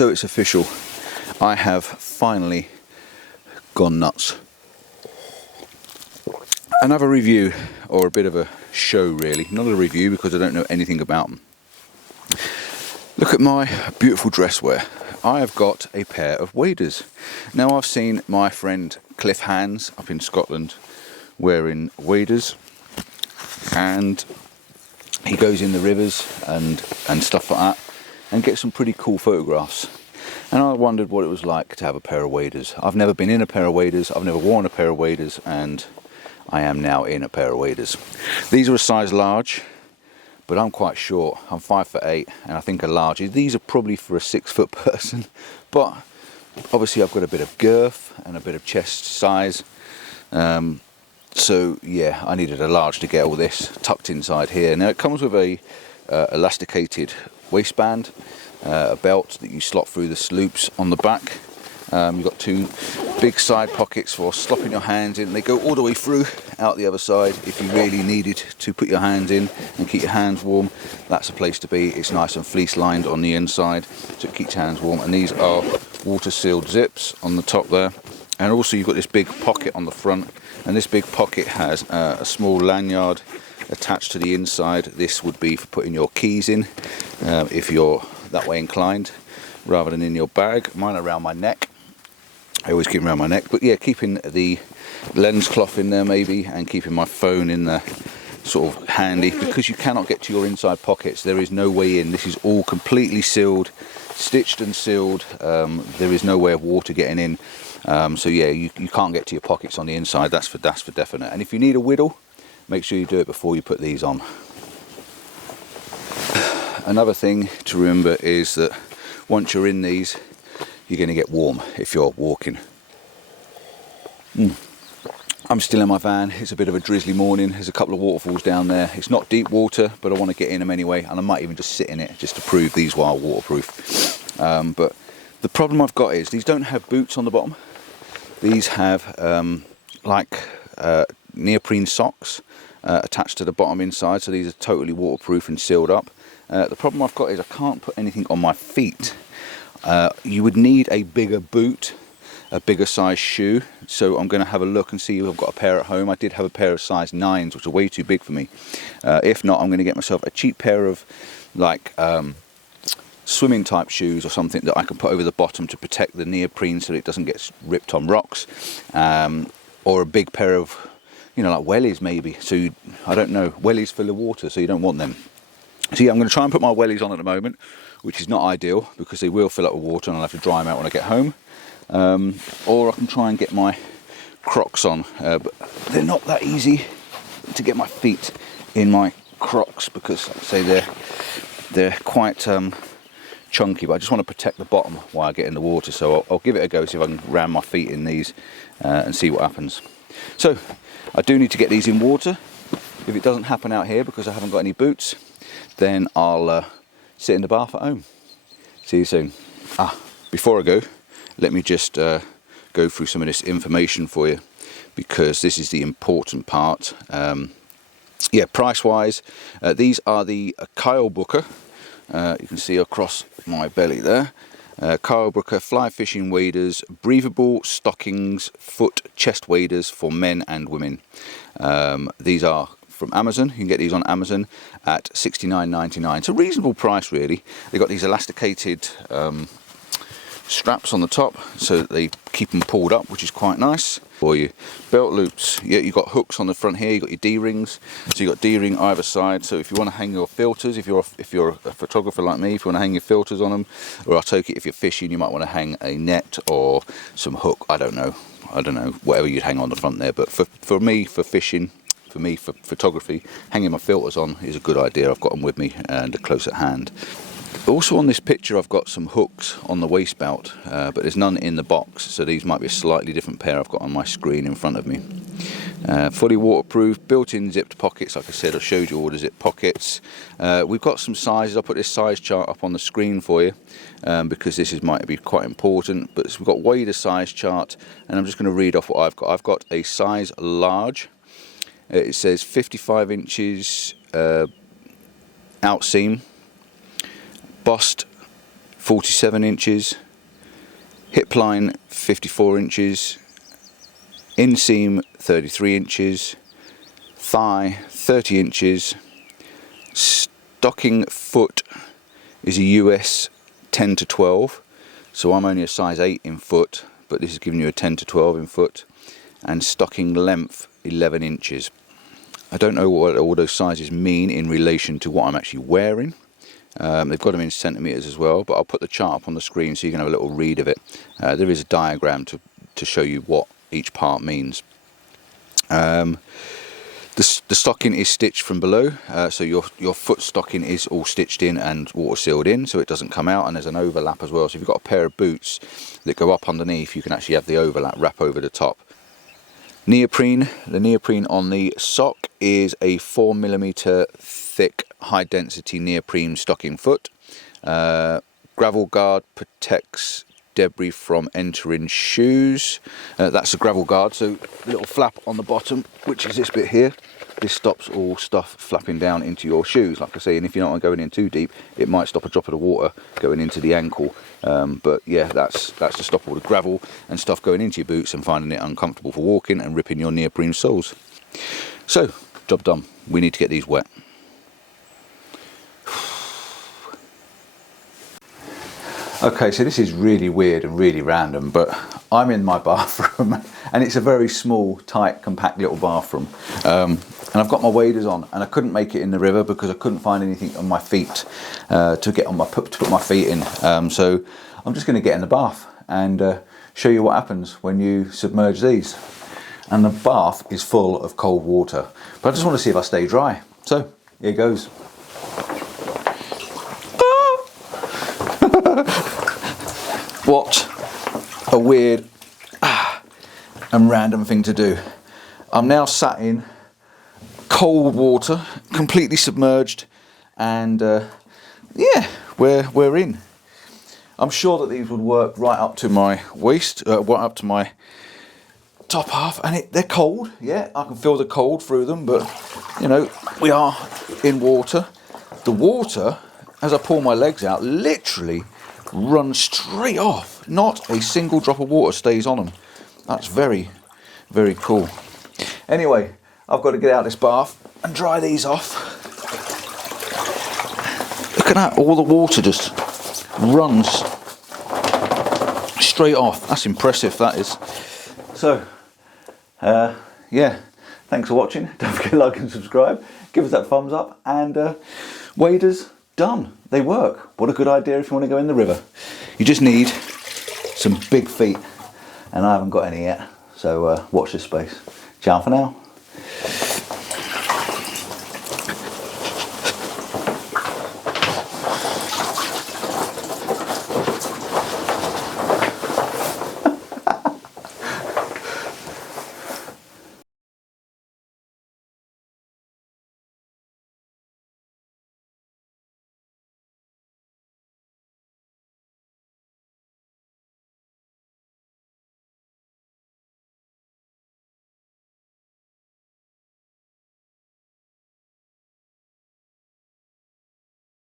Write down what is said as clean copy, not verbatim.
So it's official. I have finally gone nuts. Another review, or a bit of a show really. Not a review because I don't know anything about them. Look at my beautiful dress wear. I have got a pair of waders. Now I've seen my friend Cliff Hands up in Scotland wearing waders, and he goes in the rivers and stuff like that and gets some pretty cool photographs. And I wondered what it was like to have a pair of waders. I've never been in a pair of waders, I've never worn a pair of waders, and I am now in a pair of waders. These are a size large, but I'm quite short. I'm 5'8", and I think a large. These are probably for a 6 foot person, but obviously I've got a bit of girth and a bit of chest size. So yeah, I needed a large to get all this tucked inside here. Now it comes with a elasticated waistband, a belt that you slot through the loops on the back. You've got two big side pockets for slopping your hands in. They go all the way through out the other side. If you really needed to put your hands in and keep your hands warm, that's a place to be. It's nice and fleece lined on the inside, so it keeps your hands warm. And these are water sealed zips on the top there. And also you've got this big pocket on the front, and this big pocket has a small lanyard attached to the inside. This would be for putting your keys in if you're that way inclined, rather than in your bag. Mine are around my neck. I always keep them around my neck, but yeah, keeping the lens cloth in there maybe, and keeping my phone in there sort of handy, because you cannot get to your inside pockets. There is no way in. This is all completely sealed, stitched and sealed. There is no way of water getting in. So yeah, you can't get to your pockets on the inside. That's for definite. And if you need a whittle, make sure you do it before you put these on. Another thing to remember is that once you're in these, you're going to get warm if you're walking. I'm still in my van. It's a bit of a drizzly morning. There's a couple of waterfalls down there. It's not deep water, but I want to get in them anyway, and I might even just sit in it just to prove these are waterproof. But the problem I've got is these don't have boots on the bottom. These have neoprene socks attached to the bottom inside, so these are totally waterproof and sealed up. The problem I've got is I can't put anything on my feet. You would need a bigger boot, a bigger size shoe, so I'm going to have a look and see if I've got a pair at home. I did have a pair of size 9s, which are way too big for me. If not, I'm going to get myself a cheap pair of swimming type shoes or something that I can put over the bottom to protect the neoprene so that it doesn't get ripped on rocks, or a big pair of, like wellies maybe. So I don't know, wellies full of water, so you don't want them. So yeah, I'm going to try and put my wellies on at the moment, which is not ideal because they will fill up with water and I'll have to dry them out when I get home. Or I can try and get my Crocs on, but they're not that easy to get my feet in my Crocs because, like I say, they're quite chunky, but I just want to protect the bottom while I get in the water. So I'll give it a go, see if I can ram my feet in these and see what happens. So I do need to get these in water. If it doesn't happen out here because I haven't got any boots, then I'll sit in the bath at home. See you soon. Before I go, let me just go through some of this information for you, because this is the important part. Price wise, these are the Kylebooker. You can see across my belly there. Kylebooker fly fishing waders, breathable stockings, foot chest waders for men and women. These are from Amazon. You can get these on Amazon at $69.99. It's a reasonable price really. They've got these elasticated straps on the top so that they keep them pulled up, which is quite nice for you. Belt loops, yeah, you've got hooks on the front here, you've got your D-rings, so you've got D-ring either side. So if you want to hang your filters, if you're a photographer like me, if you want to hang your filters on them, or I'll take it if you're fishing, you might want to hang a net or some hook, I don't know, whatever you'd hang on the front there. But for me, for fishing, for me, for photography, hanging my filters on is a good idea. I've got them with me and close at hand. Also on this picture I've got some hooks on the waist belt, but there's none in the box, so these might be a slightly different pair I've got on my screen in front of me. Fully waterproof, built-in zipped pockets. Like I said, I showed you all the zip pockets. We've got some sizes. I'll put this size chart up on the screen for you, because this might be quite important. But we've got wader size chart, and I'm just going to read off what I've got. I've got a size large. It says 55 inches outseam, bust 47 inches, hip line 54 inches, inseam 33 inches, thigh 30 inches, stocking foot is a US 10 to 12, so I'm only a size 8 in foot, but this is giving you a 10 to 12 in foot, and stocking length 11 inches. I don't know what all those sizes mean in relation to what I'm actually wearing. They've got them in centimetres as well, but I'll put the chart up on the screen so you can have a little read of it. There is a diagram to show you what each part means. The stocking is stitched from below, so your foot stocking is all stitched in and water sealed in, so it doesn't come out, and there's an overlap as well. So if you've got a pair of boots that go up underneath, you can actually have the overlap wrap over the top. Neoprene. The neoprene on the sock is a 4mm thick high density neoprene stocking foot. Gravel guard protects debris from entering shoes. That's a gravel guard, so the little flap on the bottom, which is this bit here, this stops all stuff flapping down into your shoes, like I say. And if you're not going in too deep, it might stop a drop of the water going into the ankle. But yeah, that's to stop all the gravel and stuff going into your boots and finding it uncomfortable for walking and ripping your neoprene soles. So, job done. We need to get these wet. Okay, so this is really weird and really random, but I'm in my bathroom and it's a very small, tight, compact little bathroom. And I've got my waders on, and I couldn't make it in the river because I couldn't find anything on my feet to put my feet in. So I'm just going to get in the bath and show you what happens when you submerge these. And the bath is full of cold water, but I just want to see if I stay dry. So here goes. What a weird and random thing to do. I'm now sat in cold water, completely submerged, and yeah, we're in. I'm sure that these would work right up to my waist, right up to my top half, and they're cold. Yeah, I can feel the cold through them, but you know, we are in water. The water, as I pull my legs out, literally run straight off. Not a single drop of water stays on them. That's very, very cool. Anyway, I've got to get out of this bath and dry these off. Look at that, all the water just runs straight off. That's impressive, that is. So, yeah, thanks for watching. Don't forget to like and subscribe. Give us that thumbs up, and waders done. They work. What a good idea if you want to go in the river. You just need some big feet, and I haven't got any yet, so watch this space. Ciao for now.